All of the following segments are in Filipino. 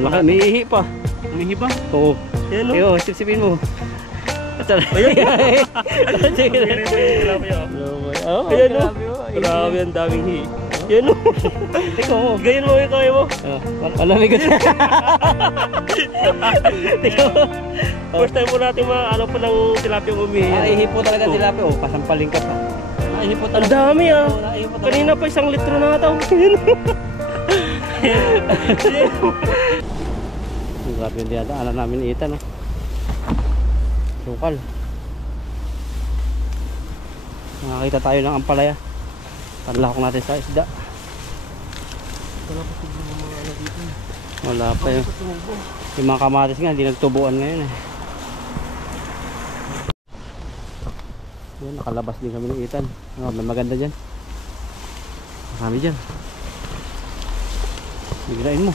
Laki, may ihi pa. Umihi ba? Oo. Yan o. Iyo, sipsipin mo. Ayun. Ayan o. Grabe ang daming hi. Yan o. Ikaw mo. Ganyan mo yung kaya mo. Malamig ka. Ikaw mo. First time mo natin ano pa ng tilapia umihi. Naihi po talaga tilapia. Oh, pasampaling ka pa. Naihi po Ang talaga. dami ah. Naihi po talaga. Kanina pa 1 litro na ata. Grabe yung dinadaanan namin ni Ethan, no? Sukal. Nakakita tayo ng ampalaya. Panlakok natin sa isda. Wala pa siguro mga ano dito. Wala pa yun. Yung mga kamatis nga, hindi nagtubuan ngayon eh. Yan, nakalabas din kami ng Ethan. May maganda dyan. Marami dyan. Biglain mo.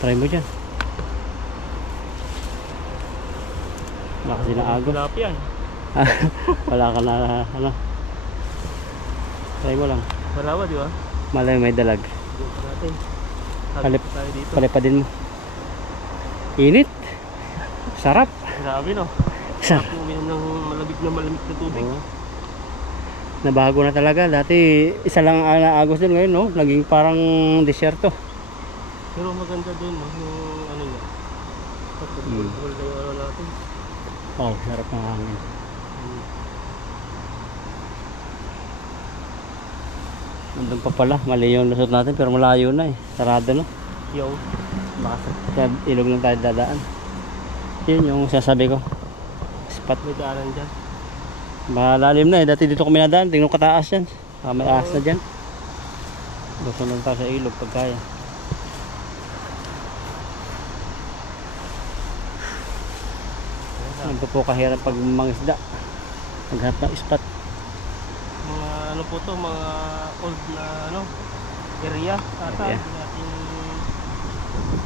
Try mo dyan. Wala kasi na agos. Tilapia. Wala ka na ano. Try mo lang. Malawa di ba? Malay may dalag. Dito natin. Palip pa din mo. Init. Sarap. Grabe no. Sarap. Uminom ng malamig na tubig. Oo. Nabago na talaga. Dati isa lang ang agos din, ngayon no. Naging parang desierto. Pero maganda dun no. Yung ano niya. Pagkabulbul na yung ano natin. Oh, sarap ng hangin. Nandun pa pala, mali yung lusot natin pero malayo na eh. Sarado na. Yo. Baka sa ilog lang tayo dadaan. Yun yung sasabi ko. Spot. May daanan dyan. Malalim na eh. Dati dito kami nadaan. Tingnan ko kataas yan. May ahas na dyan. Lusot lang tayo sa ilog pag kaya. Ito po kahirap pag mangisda. Maghanap ng spot. Mga ano po to, mga old na ano area ata. Yeah.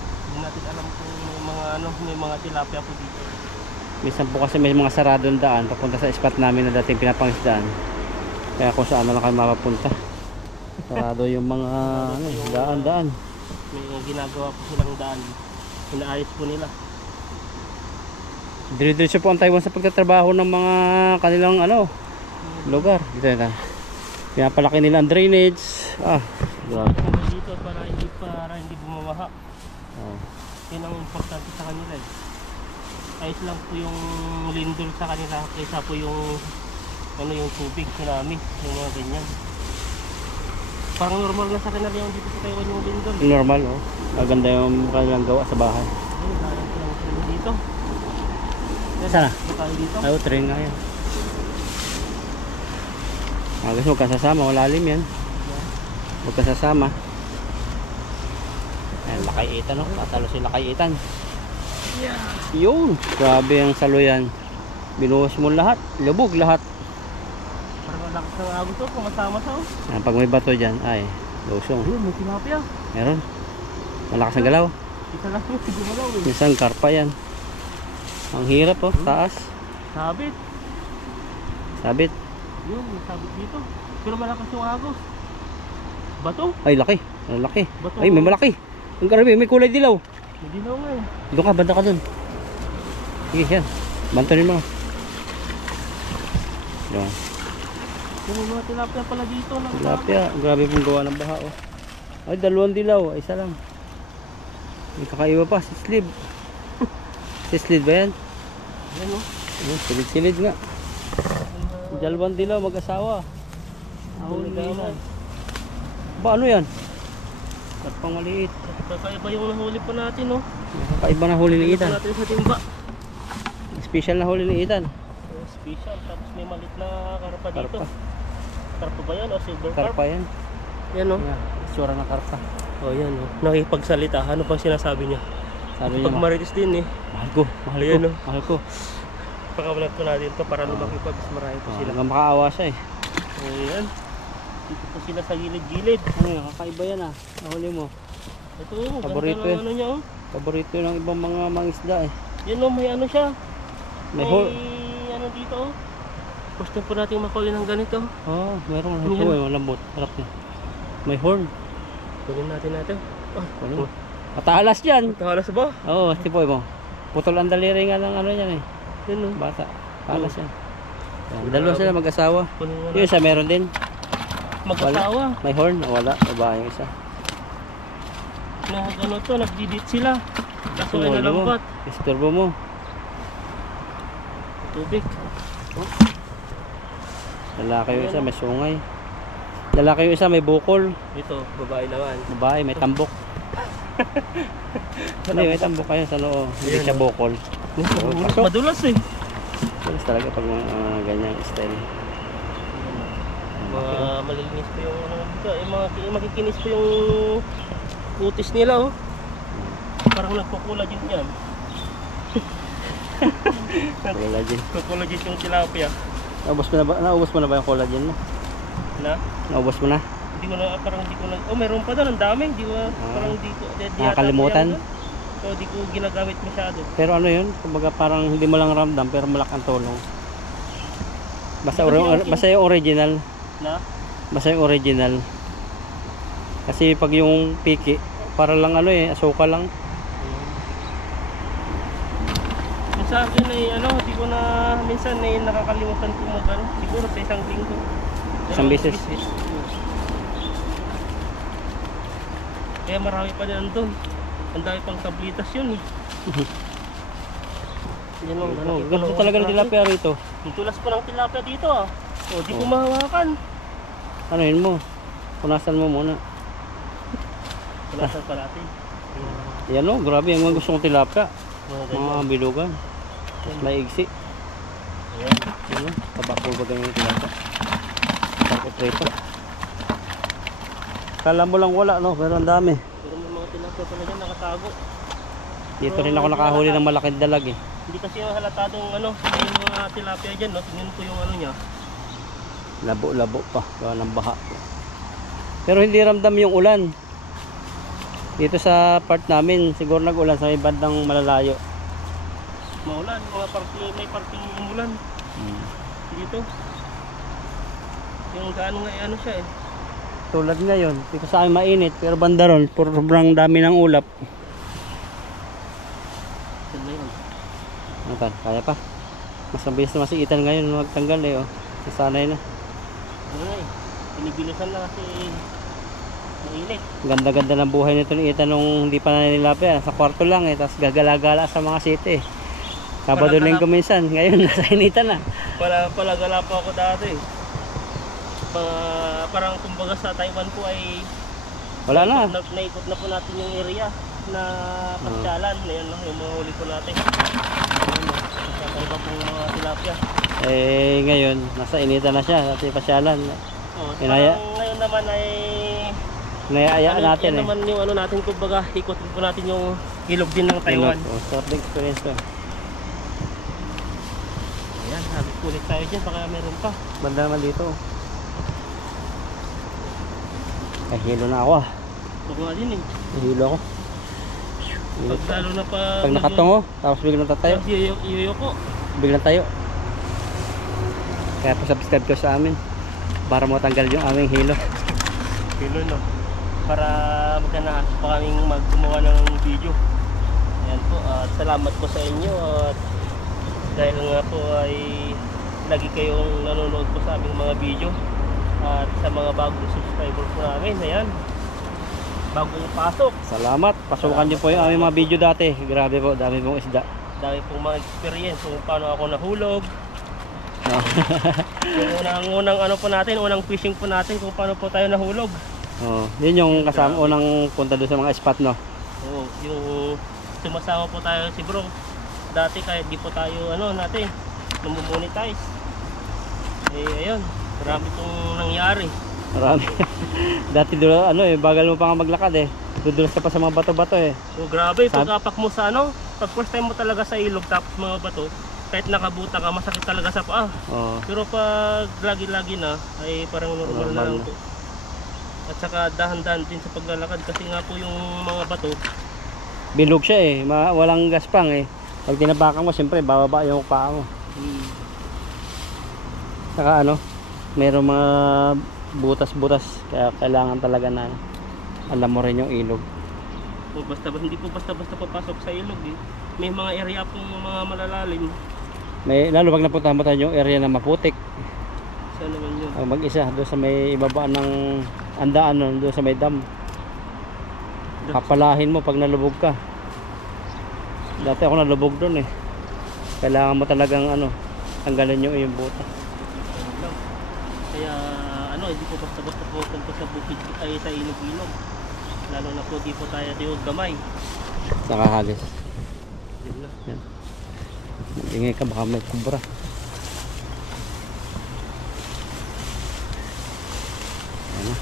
Hindi natin alam kung may mga ano, may mga tilapia po dito. Minsan po kasi may mga saradong daan papunta sa spot namin na dating pinapangisdaan. Kaya kung saan na lang kayo mapapunta. Sarado yung mga ano, daan-daan. May ginagawa po silang daan. Inaayos po nila. Dire-diretso po ang Taiwan sa pagtatrabaho ng mga kanilang ano lugar. Dito ito. Pinapalaki nila ang drainage. Grabe. Dito para hindi bumamaha. Yan ang importante sa kanila eh. Ayos lang po yung lindol sa kanila kaysa po yung ano yung tubig, tsunami, yung mga ganyan. Parang normal na sa kanila yung dito sa Taiwan yung lindol. Normal oh. Maganda yung kanilang gawa sa bahay. Ayun, dahil lang sila dito. Sana? Tayo dito. Ay, train nga yan. Gusto huwag kasasama, malalim yan. Huwag kasasama. Ayan, lakay-itan no? Tatalo si lakay-itan. Yun, grabe ang saluyan. Binuhos mo lahat, lubog lahat. Parang malakas ng agos to, kumasama sa Ayan, pag may bato dyan, ay, lusong. ayun, may tilapia. Meron. Malakas ang galaw. Isa lang yung sigumalaw eh. Minsan karpa yan. Ang hirap oh, taas. Sabit. Sabit. Yun, may sabit dito. Pero malakas yung agos. Bato? Ay, laki. Ang laki. Bato. Ay, may malaki. Ang karami, may kulay dilaw. May dinaw nga eh. Doon ka, banda ka doon. Sige, yan. Bantanin mo. Yan. Yung mga tilapia pala dito. Tilapia. Grabe pong gawa ng baha oh. Ay, 2 dilaw. Ay, isa lang. May kakaiba pa, sislib. Sislid ba yan? Yan o. Silid-silid nga. 2 dilaw, mag-asawa. Ahuli na yan. Ba, ano yan? Karpang maliit. Kakaiba yung nahuli pa natin no. Kakaiba na huli ni Ethan. Natin sa timba. Special na huli ni Ethan. Special, tapos may malit na karpa dito. Karpa. Karpa ba yan o silver carp? Karpa yan. Yan o. Yeah, itsura ng karpa. O yan o. Nakipagsalita. Ano pang sinasabi niya? Sabi niya, Pag marites din eh. mahal ko, mahal ko, Ayan, no? mahal ko. Pagkawalat ko natin to para lumaki pa. Tapos marami pa sila. Hanggang makaawa siya eh. Ayan. Dito po sila sa gilid-gilid. Ano yun, kakaiba yan ah. Nahuli mo. Ito o. Paborito Ganda yan. ng ano niya o. Paborito ng ibang mga mangisda eh. Yan o. May ano siya. May horn. ano dito o. First time po natin makuli ng ganito. Oh, meron. Yan. Ito eh, malambot. Harap na. May horn. Kunin natin natin. Ano? Matalas yan. Talas ba? Oo, tipo mo. Putol ang daliri nga ng ano yan eh. Yun, no? Bata. Talas yan. Yan. Dalawa sila mag-asawa. Kunin mo Yung na. isa meron din. Mag-asawa. May horn. Wala. Babae yung isa. Ano to, nagdidit sila. Kaso ay Ano mo? nalambat. Isturbo mo. Tubig. Lalaki yung isa may sungay. Lalaki yung isa may bukol. Ito, babae naman. Babae may tambok. Hindi, may tambok kayo sa noo. Hindi Ayan, siya oh. bukol. Pasok. Madulas eh. Tulis talaga pag mga ganyang style. Malilinis po yung ano dito. Makikinis po yung kutis nila oh. Parang nagpo-collagen yan. Collagen. Collagen yung tilapia. Naubos mo na ba yung collagen mo? Na? Naubos mo na? Hindi ko na, parang hindi ko na, oh meron pa doon, ang dami. Hindi ko, parang hindi ko, Nakakalimutan? So hindi ko ginagamit masyado. Pero ano yun? Kumbaga parang hindi mo lang ramdam pero malaking tulong. Basta, basta yung original. Na? Basta yung original. Kasi pag yung piki, para lang ano eh, asukal lang. Yung sa akin ay ano, hindi ko na, minsan ay nakakalimutan ko mag ano, siguro sa isang linggo. Isang beses. Kaya marami pa din doon. Ang dami pang tablitas yun eh. Yan lang, Oh, ganito talaga ng tilapia rito. Yung tulas po ng tilapia dito ah. O, di ko mahawakan. Ano yun mo? Punasan mo muna. Tunasan pa natin. Yan o, grabe. Ang mga gusto kong tilapia. Mga Mga ganyan. bilugan. May igsi. Ayan. Yan o, tabako ba ganyan yung tilapia? Takot rito. Kala mo lang wala no, pero ang dami. Pero may mga tilapia pala dyan nakatago. Dito rin ako nakahuli ng malaking dalag eh. Hindi kasi yung halatadong ano, yung mga tilapia dyan, no? Tingnan po yung ano niya. Labo-labo pa, gawa ng baha. Pero hindi ramdam yung ulan. Dito sa part namin, siguro nag-ulan sa may bandang malalayo. Maulan, may parting umulan dito. Yung gaano nga ano siya eh. Tulad ngayon, dito sa amin mainit, pero banda ron, sobrang dami ng ulap. Saan na yun? Ano tan, kaya pa? Mas mabilis na masiitan ngayon, magtanggal eh oh. Nasanay na. Ano na eh. Pinibilisan na kasi mainit. Ganda-ganda ng buhay nito ni Ethan nung hindi pa nanilapya. Sa kwarto lang eh, tapos gagala-gala sa mga city eh. Sabado linggo minsan, ngayon nasa initan na. Palagala pa ako dati. Parang kumbaga sa Taiwan po ay Wala na. naikot na po natin yung area na pasyalan. Ayan lang yung mga huli po natin. Kakaiba po yung mga tilapia. Eh ngayon, nasa initan na siya, dati pasyalan. Oh, Inaya- parang ngayon naman ay Naiayaan natin yan eh. naman yung ano natin, kumbaga ikotin po natin yung ilog din ng Taiwan. Oh, starting experience to. Ayan, habis kulit tayo dyan, baka meron pa. Banda naman dito. Ay, hilo na ako ah. Baka nga din eh. Hilo ako. Pag lalo na pa... Pag nakatungo, tapos biglang tatayo. Iyo ko. Biglang tayo. Kaya pa-subscribe ko sa amin para matanggal yung aming hilo. Kilo no. Para magkanaas pa kaming maggumawa ng video. Ayan po, at salamat po sa inyo at dahil nga po ay lagi kayong nanonood po sa aming mga video at sa mga bagong subscriber po namin. Ayan, bagong pasok. Salamat. Pasukan nyo po yung aming mga video dati. Grabe po, dami pong isda. Dami pong mga experience kung paano ako nahulog. Oh. Yung unang ano po natin, unang fishing po natin kung paano po tayo nahulog. Oh, yun yung kasama unang punta doon sa mga spot no. Oo, yung sumasama po tayo si bro. Dati kahit di po tayo ano natin, numumonetize. Eh ayun, marami pong nangyari. Marami. Dati doon ano eh, bagal mo pa nga maglakad eh. Dudulas ka pa sa mga bato-bato eh. So grabe, pag-apak mo sa ano, pag first time mo talaga sa ilog tapos mga bato, kahit nakabuta ka, masakit talaga sa paa. Oh. Pero pag lagi-lagi na, ay parang normal na lang po. At saka dahan-dahan din sa paglalakad kasi nga po yung mga bato. Bilog siya eh, walang gaspang eh. Pag tinabakan mo, siyempre bababa yung paa mo. Saka ano, mayroong mga butas-butas kaya kailangan talaga na alam mo rin yung ilog. O basta hindi po basta-basta papasok sa ilog eh. May mga area pong mga malalalim. May lalo pag napuntahan mo tayo yung area na maputik. Saan naman yun? Ang mag-isa doon sa may ibaba ng andaan doon sa may dam. Papalahin mo pag nalubog ka. Dati ako nalubog doon eh. Kailangan mo talagang tanggalin yung iyong buta. Kaya hindi po basta-basta pupunta sa bukid ay sa ilog-ilog. Lalo na po di po tayo di gamay. Saka hagis. Yun na. Yan. Ingay ka baka may kubra. Ano?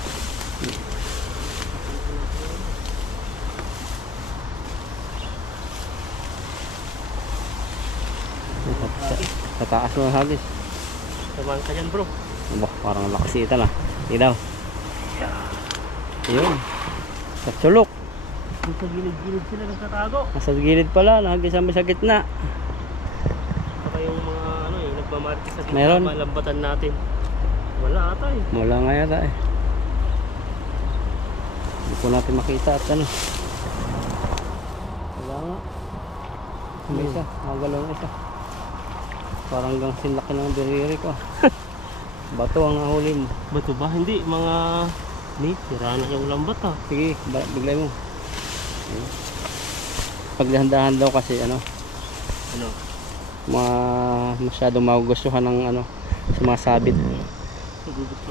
Sa taas mo ang hagis. Samahan ka dyan bro. Aba, parang nakasita na. Hindi daw. Yun. Sa sulok. Sa gilid-gilid sila nagtatago. Nasa gilid pala, nagisama sa gitna. Saka yung mga nagmamarket sa gitna, Meron. malambatan natin. Wala ata eh. Wala nga yata eh. Hindi po natin makita at wala nga. May isa, magalaw na isa. Parang hanggang sinlaki ng biriri ko. Bato ang nahuli mo. Bato ba? Hindi, mga tira na yung lambat ha. Sige, biglay mo. Ayun. Pag dahan-dahan daw kasi masyadong magugustuhan ng sumasabit.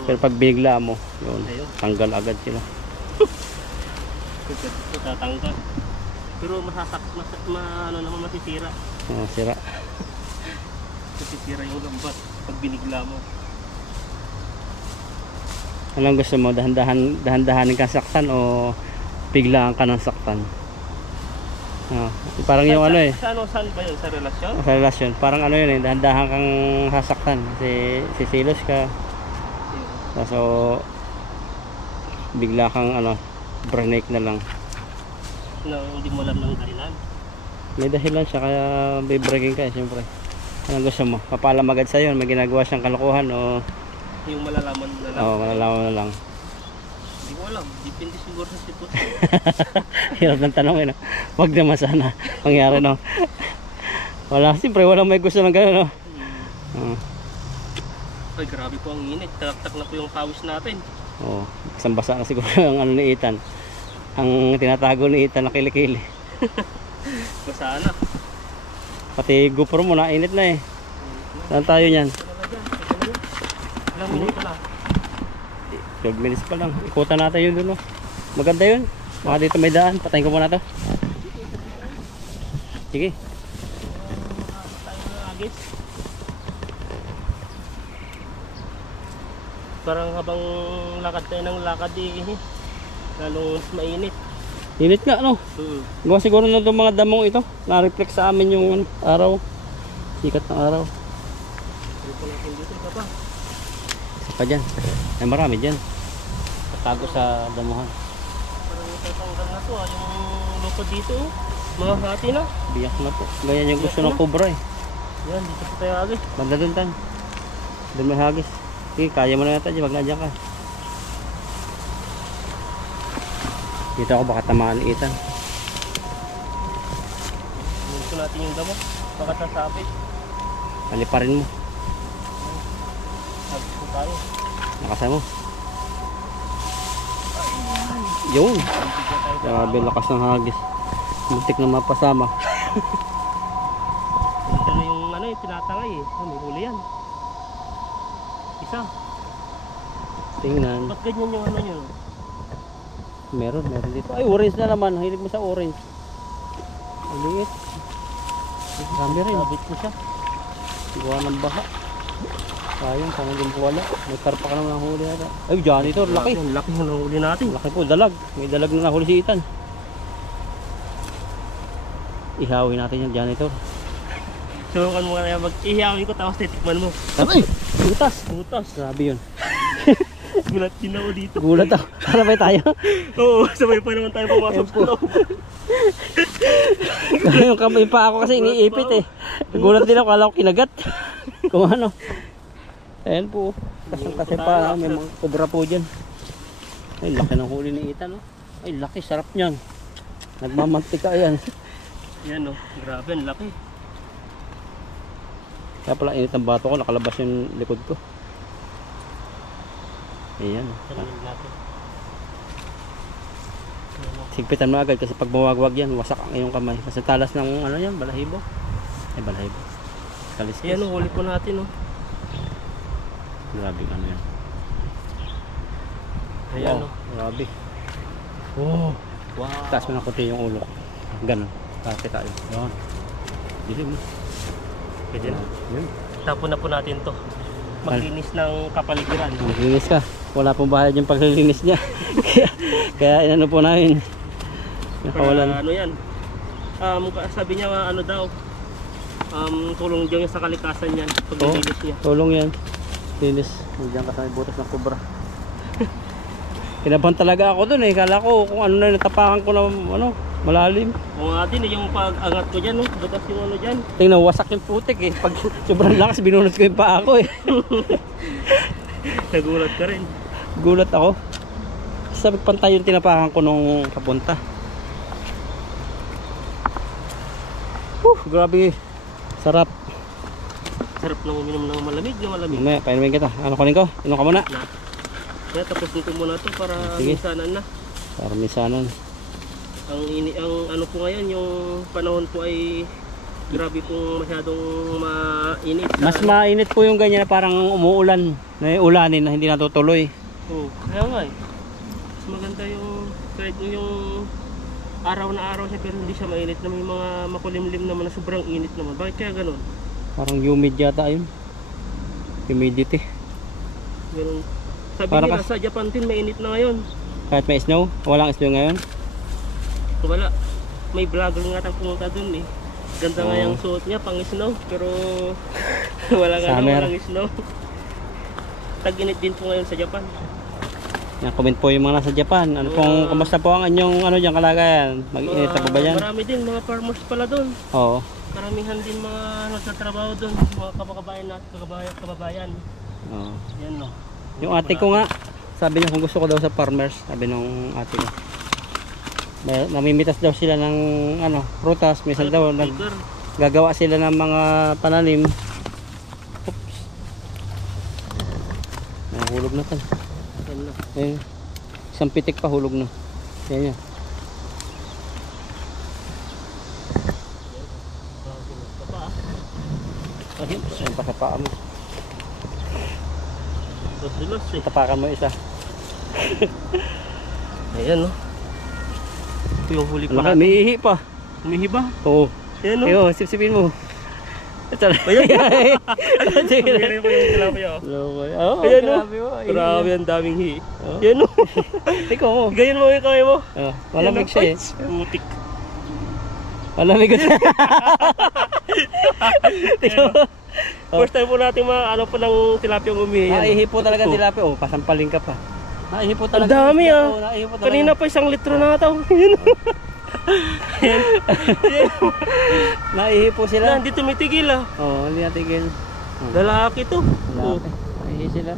Pero pag bigla mo, yun, tanggal agad sila. Tatanggal. Pero naman masisira. Sira. Masisira yung lambat pag binigla mo. Anong gusto mo? Dahan-dahanin ka saktan o biglaan ka ng saktan? Parang yung Saan ba yun? Sa relasyon? sa relasyon. Parang yun eh, dahan-dahan kang sasaktan. Kasi sisilos ka. So, bigla kang break na lang. Hindi mo alam ng dahilan. May dahilan siya kaya bibreaking ka siyempre. Anong gusto mo? Papalam agad sa'yo, may ginagawa siyang kalokohan o Yung malalaman na lang. Oo, malalaman na lang. Hindi ko alam. Depende siguro sa sitwasyon. Hirap ng tanong eh. Wag naman sana mangyari Wala, siyempre walang may gusto ng gano'n Ay, grabe po ang init. Taktak na po yung pawis natin. Oo, isang basa na siguro ang ni Ethan. Ang tinatago ni Ethan na kilikili. Basa na. Pati GoPro mo na, init na eh. Saan tayo niyan? Ilang minuto na? 12 minutes pa lang. Ikutan natin yun dun Maganda yun. Baka dito may daan. Patayin ko muna to. Sige. Tayo na agis. Parang habang lakad tayo ng lakad lalong mainit. Init nga Gawa siguro na itong mga damong ito. Na-reflect sa amin yung araw. Sikat ng araw. Dito natin dito pa. Isa pa dyan. Ay marami dyan. Tatago sa damuhan. Parang tatanggal na to yung lukod dito. Mga hati na. Biyak na po. Ganyan yung gusto ng cobra eh. Yan, dito po tayo agis. Banda dun tan. Dun may hagis. Sige, kaya mo na yata dyan. Wag nandiyan ka. Dito ako baka tamaan ni Ethan. Gusto natin yung damo. Baka sasabit. Paliparin mo. Agis po tayo. Nakasan mo. Yun. Grabe lakas ng hagis. Muntik na mapasama. Ito na yung yung tinatangay eh. May huli yan. Isa. Tingnan. Ba't ganyan yung nyo? Meron dito. Ay, orange na naman. Hilig mo sa orange. Ang liit. Dami rin. Sabit ko siya. Gawa ng baha. Sayang, sana din po wala. May karpa ka naman ng huli yata. Ay, janitor, laki. Laki na nahuli natin. Laki po, dalag. May dalag na nahuli si Ethan. Ihawin natin yung janitor. Subukan mo kaya mag-ihawin ko tapos titikman mo. Ay! Butas! Butas. Grabe yun. Gulat din ako dito. Gulat ako. Sabay tayo. Oo, sabay pa naman tayo pumasok sa loob. Yung kamay pa ako kasi iniipit eh. Gulat din ako, kala ko kinagat. Kung ano. Ayan po. Kasi pa may mga kubra po dyan. Ay, laki ng huli ni Ethan. Ay, laki. Sarap niyan. Nagmamantika yan. Yan oh, grabe, ang laki. Kaya pala init ng bato ko, nakalabas yung likod ko. Ayan. Tanungin natin. Yan oh. Sigpitan mo agad kasi pag mawagwag yan, wasak ang iyong kamay. Kasi talas ng ano yan, balahibo. Ay, balahibo. Kaliskis. Yan oh, huli po natin oh. Grabe ano yan. Ayan Wow, oh. grabe. Oh, wow. Taas mo na kunti yung ulo ko. Ganun. Kasi tayo. Yan. Dilim mo. Pwede na. Yun. Tapon na po natin to. Maglinis ng kapaligiran. Maglinis ka. Wala pong bayad yung paglilinis niya. kaya inano po namin. Nakawalan. Ano yan? Sabi niya ano daw, tulong diyan sa kalikasan yan paglilinis niya. Tulong yan. Linis. Diyan ka sa butas ng kubra. Kinabahan talaga ako dun eh. Kala ko kung ano na natapakan ko na ano, malalim. O nga din yung pag-angat ko dyan, butas yung ano dyan. Tingnan, wasak yung putik eh. Pag sobrang lakas, binunot ko yung paa ko eh. Nagulat ka rin. Gulat ako. Sabi pantay yung tinapakan ko nung papunta. Grabe. Sarap. Sarap nang uminom ng malamig na malamig. Mamaya, painumin kita. Ano kunin ko? Inom ka muna. Na. Kaya tapusin ko muna to para Sige. minsanan na. Para misanan. Ang ano po ngayon, yung panahon po ay grabe pong masyadong mainit. Mas mainit po yung ganyan na parang umuulan. Na ulanin na hindi natutuloy. Oh, kaya nga eh. Mas maganda yung kahit yung araw na araw siya pero hindi siya mainit na may mga makulimlim naman na sobrang init naman. Bakit kaya ganun? Parang humid yata yun. Humidity. Ganun. Sabi Para nila sa Japan din mainit na ngayon. Kahit may snow, walang snow ngayon. Wala. May vlogger nga tayong pumunta dun eh. Ganda nga Oh. yung suot niya pang snow pero wala nga Summer. walang snow. Tag-init din po ngayon sa Japan. Yan, comment po yung mga nasa Japan. Ano pong, kamusta po ang inyong ano dyan kalagayan? Mag-init na po ba yan? Marami din mga farmers pala dun. Oo. Karamihan din mga nagtatrabaho dun, mga kabakabayan natin, kababayan. Oo. Yan no. Yung ate ko nga, sabi niya kung gusto ko daw sa farmers, sabi nung ate ko. Namimitas daw sila ng ano, prutas, minsan daw gagawa sila ng mga pananim. Oops. Nahulog na tan. Yan no. Ayun. Isang pitik pa hulog na. Yan yan. Ayun, ayun pa sa paa mo. Dulos eh. Tapakan mo isa. Ayan no. Ito yung huli po Laki, natin. may ihi pa. Umihi ba? Oo. Ayan no. Ayun, sipsipin mo. Ito na. Ayan. Umihi po yung tilapia oh. Oo, Ayan no. grabe mo. Grabe ang daming hi. Oh. Yan no. Ikaw mo. Gayon mo yung kamay mo. Oh, malamig siya eh. Putik. Malamig ko siya. Ikaw mo. First time po natin ano po ng tilapia umihi. Naihi po talaga tilapia. Oh, pasampaling ka pa. Naihi po Ang talaga. dami ah. Oh, naihi po talaga. Kanina pa 1 litro na ata. Yan. Naihi po sila. Hindi tumitigil ah. Oh, hindi natigil. Lalaki to. Oh. Lalaki. Naihi sila.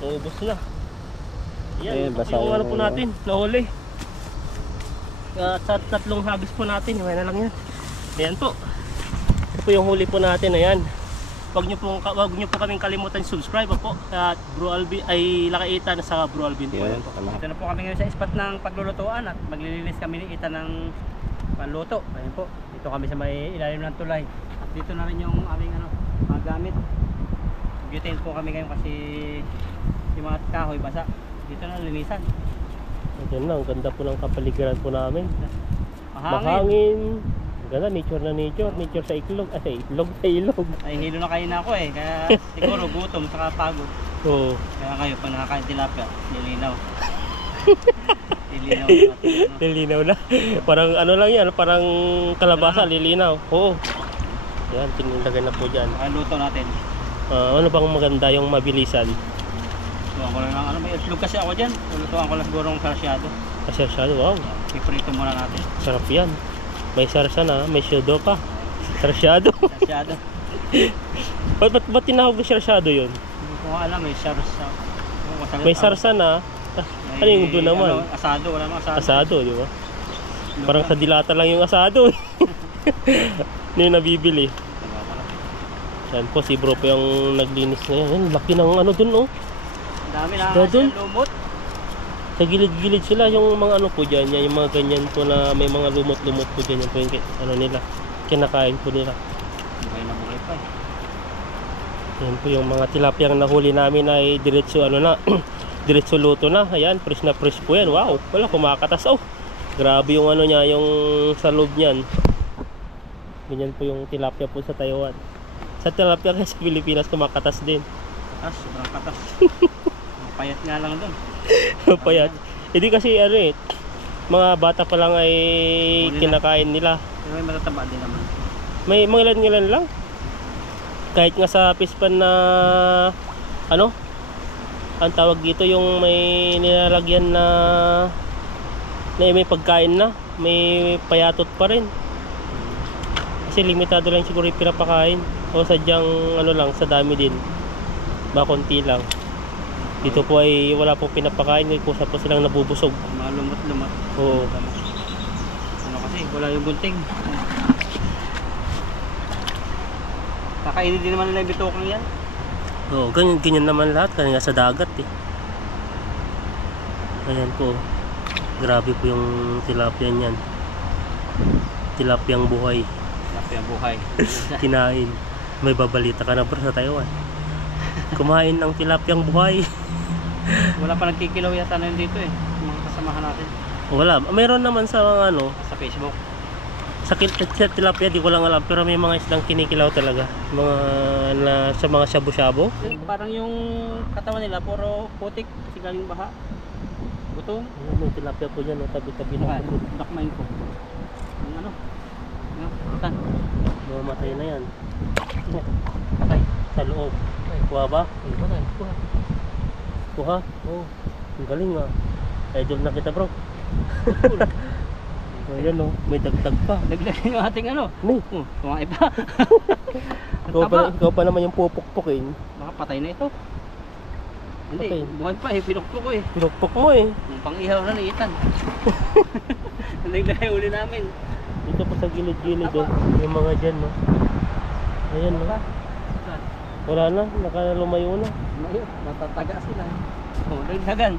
Ubos na. Yan, Ayan, ito basa yung ano yung po ulo. natin, nahuli. Sa tatlong hagis po natin, may na lang yan. Ayan po. Ito po yung huli po natin, ayan. Wag niyo po kaming kalimutan subscribe po at Bro Alvin ay Lakaita na sa Bro Alvin po. Yun, Ayan po. salamat. Ito na po kami ngayon sa spot ng paglulutuan at maglilinis kami ni Ita ng panluto. Ayan po. Dito kami sa may ilalim ng tulay. At dito na rin yung aming ano, mga gamit. Butane po kami ngayon kasi yung mga kahoy basa. Dito na linisan. Ayan na, ang ganda po ng kapaligiran po namin. Mahangin. Mahangin. Ganda, nature na nature. Nature sa iklog. Sa iklog sa ilog. Ay hilo na kayo na ako eh. Kaya siguro gutom saka pagod. Oo. Kaya kayo pag nakakain tilapia, nilinaw. Nilinaw natin. Ano? Lilinaw na. Parang ano lang yan, parang kalabasa, lilinaw. Oo. Yan, tinilagay na po dyan. Luto natin. Ano bang maganda yung mabilisan? Lutuan ko lang ano, may itlog kasi ako dyan. Lutuan ko lang siguro ng sarsyado. Asasyado, wow. Iprito muna natin. Sarap yan. May sarsa na, may syodo pa. Sarsyado. Sarsyado. ba't tinawag na sarsyado yun? Hindi ko alam, may sarsa. May sarsa na. Ano yung doon naman? Ano, asado, wala namang asado. Asado, di ba? Parang sa dilata lang yung asado eh. Ano yung nabibili. Yan po, si bro po yung naglinis na yan. Yan, laki ng ano dun oh. Dami na Isda dun. lumot. Sa gilid-gilid sila yung mga ano po dyan. Yan, yung mga ganyan po na may mga lumot-lumot po dyan. Yan po yung ano nila. Kinakain po nila. Buhay na buhay pa eh. Yan po yung mga tilapiyang nahuli namin ay diretso ano na. Diretso luto na. Ayan, fresh na fresh po yan. Wow, wala kumakatas. Oh, grabe yung ano niya, yung sa loob niyan. Ganyan po yung tilapia po sa Taiwan. Sa tilapia kasi sa Pilipinas kumakatas din. Katas, sobrang katas. Ang payat nga lang doon. Payat. Hindi kasi ano eh, mga bata pa lang ay kinakain nila. Pero may matataba din naman. May mga ilan lang. Kahit nga sa pispan na ano, ang tawag dito yung may nilalagyan na may pagkain na, may payatot pa rin. Kasi limitado lang siguro yung pinapakain. O sadyang ano lang, sa dami din. Konti lang. Dito po ay wala pong pinapakain, may kusa po silang nabubusog. Mga lumot-lumot. Oo. Ano kasi, wala yung bunting. Kakainin din naman nila yung bitokang yan. Oo, ganyan naman lahat, kanina sa dagat eh. Ayan po. Grabe po yung tilapia niyan. Tilapiyang buhay. Tilapiyang buhay. Kinain. May babalita ka na bro sa Taiwan. Kumain ng tilapiyang buhay. Wala pa nagkikilaw yata na yun dito eh. Mga kasamahan natin. Wala. Meron naman sa mga ano. Sa Facebook. Sa tilapia di ko lang alam. Pero may mga isdang kinikilaw talaga. Mga sa mga shabu-shabu. Parang yung katawan nila puro putik. Kasi galing baha. Gutom. Ayan, may tilapia po dyan. Tabi-tabi na. Dakmain ko. Yung ano. Tan. Mamatay na yan. Patay. Sa loob. Kuha ba? Patay. Kuha. Kuha? Oo. Ang galing nga. Idol na kita bro. Ayan o. May dagdag pa. Dagdag yung ating ano. May. Kumain pa. Ikaw pa naman yung pupukpukin. Baka patay na ito. Hindi. Patay. Buhay pa eh. Pinukpok ko eh. Pinukpok mo eh. Yung pang-ihaw na niitan. Nagdala yung uli namin. Dito po sa gilid-gilid oh. Yung mga dyan no. Ayan no. Wala na. Nakalumayo na. Mayo, matataga sila. Oh, dagdagan.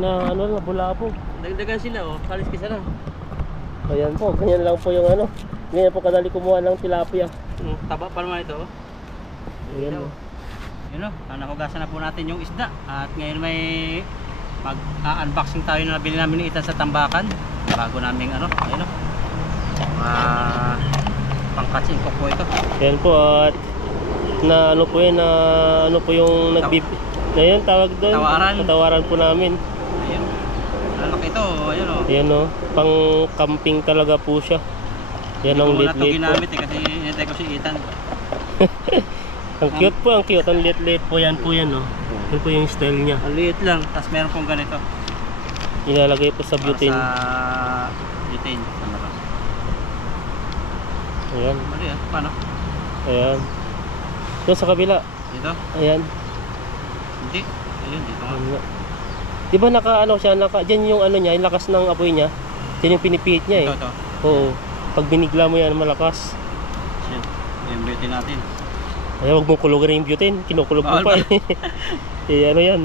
Na ano na bulabog. Dagdagan sila oh, kalis kisa na. Ayan po, ganyan lang po yung ano. Ganyan po kadali kumuha ng tilapia. Taba pa naman ito. Ayan o. Yun o, nahugasan na po natin yung isda. At ngayon may mag-unboxing tayo na nabili namin ni Ethan sa Tambakan. Bago naming ano, ayun o. Pangkatsing ko po ito. Ayan po at na ano po yan, na ano po yung na yan tawag doon. Tawaran po namin. Ayun. Lalaki ito, ayun o. Ayan o, pang camping talaga po siya. Yan ang lit-lit po. Hindi ko muna ito ginamit po. eh, kasi hinintay ko si Ethan. Ang cute po, ang cute. Ang lit-lit po yan o. Yan po yung style niya. Ang liit lang, tapos meron pong ganito. Ilalagay po sa butane. Sa butane. Tama ba? Ayan. Mali ah, paano? Ayan. Doon sa kabila. Dito? Ayan. Hindi. Ayun, dito nga. Ayan. Di ba naka ano siya, dyan yung ano niya, yung lakas ng apoy niya. Dyan yung pinipihit niya eh. Ito. Oo. Pag binigla mo yan, malakas. Shit. Yung butane natin. Ay, huwag mong kulugan yung butane. Kinukulog mo pa eh. Eh, ano yan?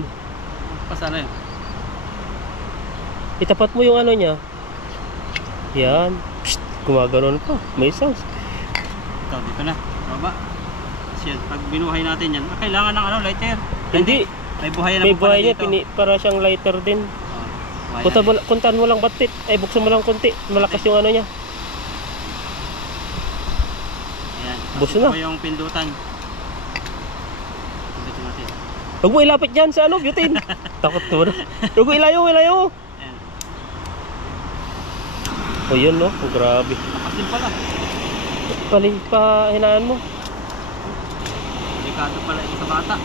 Pasana yun? Itapat mo yung ano niya. Yan. Psst, gumaganon pa. May sauce. Ito, dito na. Baba. Shit, pag binuhay natin yan, kailangan ng ano, lighter. Hindi. May buhay na May po pala buhay niya. dito. Para siyang lighter din. Oh, buhay na. Kuntan mo lang batit. Ay, buksan mo lang konti. Malakas yung ano niya. Ayan. Bus Ito na. po yung pindutan. Pindutin natin. Huwag mo ilapit dyan sa ano, butane. Takot mo na. Huwag mo ilayo. Ayan. O yun no. Oh, grabe. Lakas din pala. Paling pa hinaan mo. Delikado pala ito sa bata.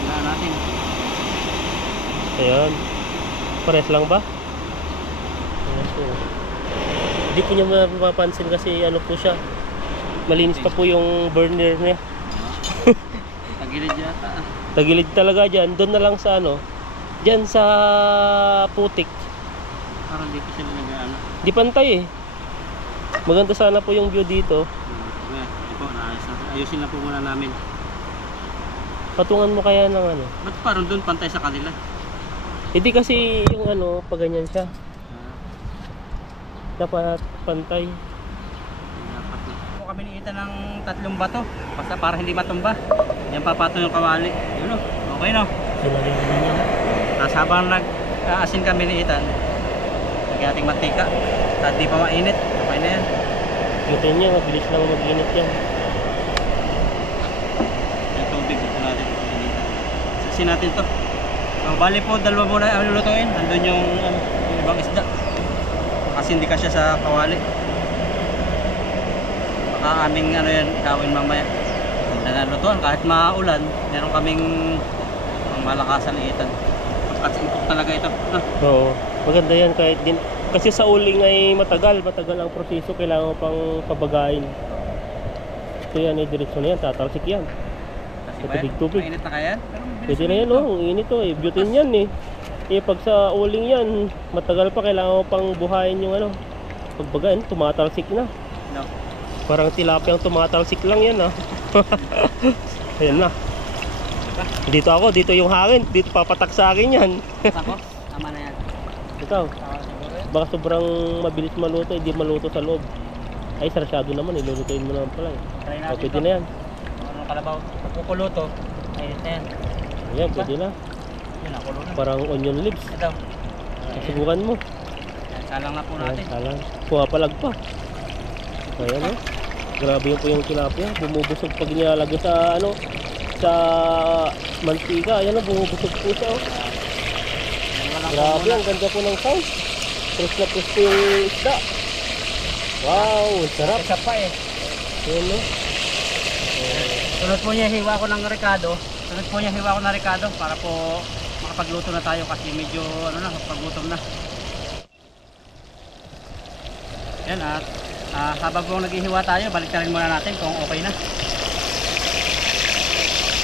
Hinaan natin. Ayan. Pares lang ba? Ayan po. Hindi po niya mapapansin kasi ano po siya. Malinis pa po yung burner niya. Tagilid yata. Tagilid talaga dyan. Doon na lang sa ano. Dyan sa putik. Parang di ko sila nag-ano. Di pantay eh. Maganda sana po yung view dito. Ito, ayusin na po muna namin. Patungan mo kaya ng ano. Ba't parang doon pantay sa kanila? Hindi kasi yung ano, pag ganyan siya. Dapat pantay. Dapat na. Po kami niita ng 3 bato. Basta para hindi matumba. Yan papato yung kawali. Yun o. Okay no? Sinalin niya. Tapos habang nag-aasin kami ni Ethan, lagyan ating mantika. At di pa mainit. Okay na yan. Butin niya, mabilis lang mag-init yan. Yung tubig dito natin. Sasin natin to. So, bali po, 2 muna ang lulutuin. Nandun yung ibang isda. Kasi hindi kasya sa kawali. Baka aming ano yan, ikawin mamaya. Hindi na lutuan. Kahit maulan, meron kaming malakasan ni Ethan. Pagkatsimpok talaga ito. Oo, maganda yan kahit din. Kasi sa uling ay matagal ang proseso, kailangan mo pang pabagain. Ito yan, diretso na yan, tatalsik yan. Kasi Sa tubig-tubig. mainit na kaya? Pwede na yan, oh, init to eh, butane yan eh. Eh pag sa uling yan, matagal pa, kailangan mo pang buhayin yung ano. Pagbagain, tumatalsik na. No. Parang tilapiyang tumatalsik lang yan ah. Ayan na. Dito ako, dito yung hangin, dito papatak sa akin yan. Ako? Tama na yan. Ikaw, baka sobrang mabilis maluto, hindi maluto sa loob. Ay, sarsyado naman, ilulutuin mo naman pala eh. Try O, natin pwede ito. na yan. Ano kalabaw? Pag kukuluto, ayun na yan. Ayan, pwede na. Yun, nakulo na. Parang onion leaves. Ito. Subukan mo. Yan, salang na po Ayan, natin. salang. Pumapalag pa. Ayan o. Grabe yung po yung tilapia. Bumubusog pag nilalagay sa ano, sa mantika. Ayan o, bumubusog po siya o. Grabe, ang ganda po ng sound. Press na press po yung isda. Wow, sarap. Isa pa eh. Ayan o. Sunod po niya hiwa ko ng Ricardo. Sunod po niya hiwa ko ng Ricardo para po makapagluto na tayo kasi medyo ano na, paggutom na. Yan at habang po naghihiwa tayo, balik na rin muna natin kung okay na.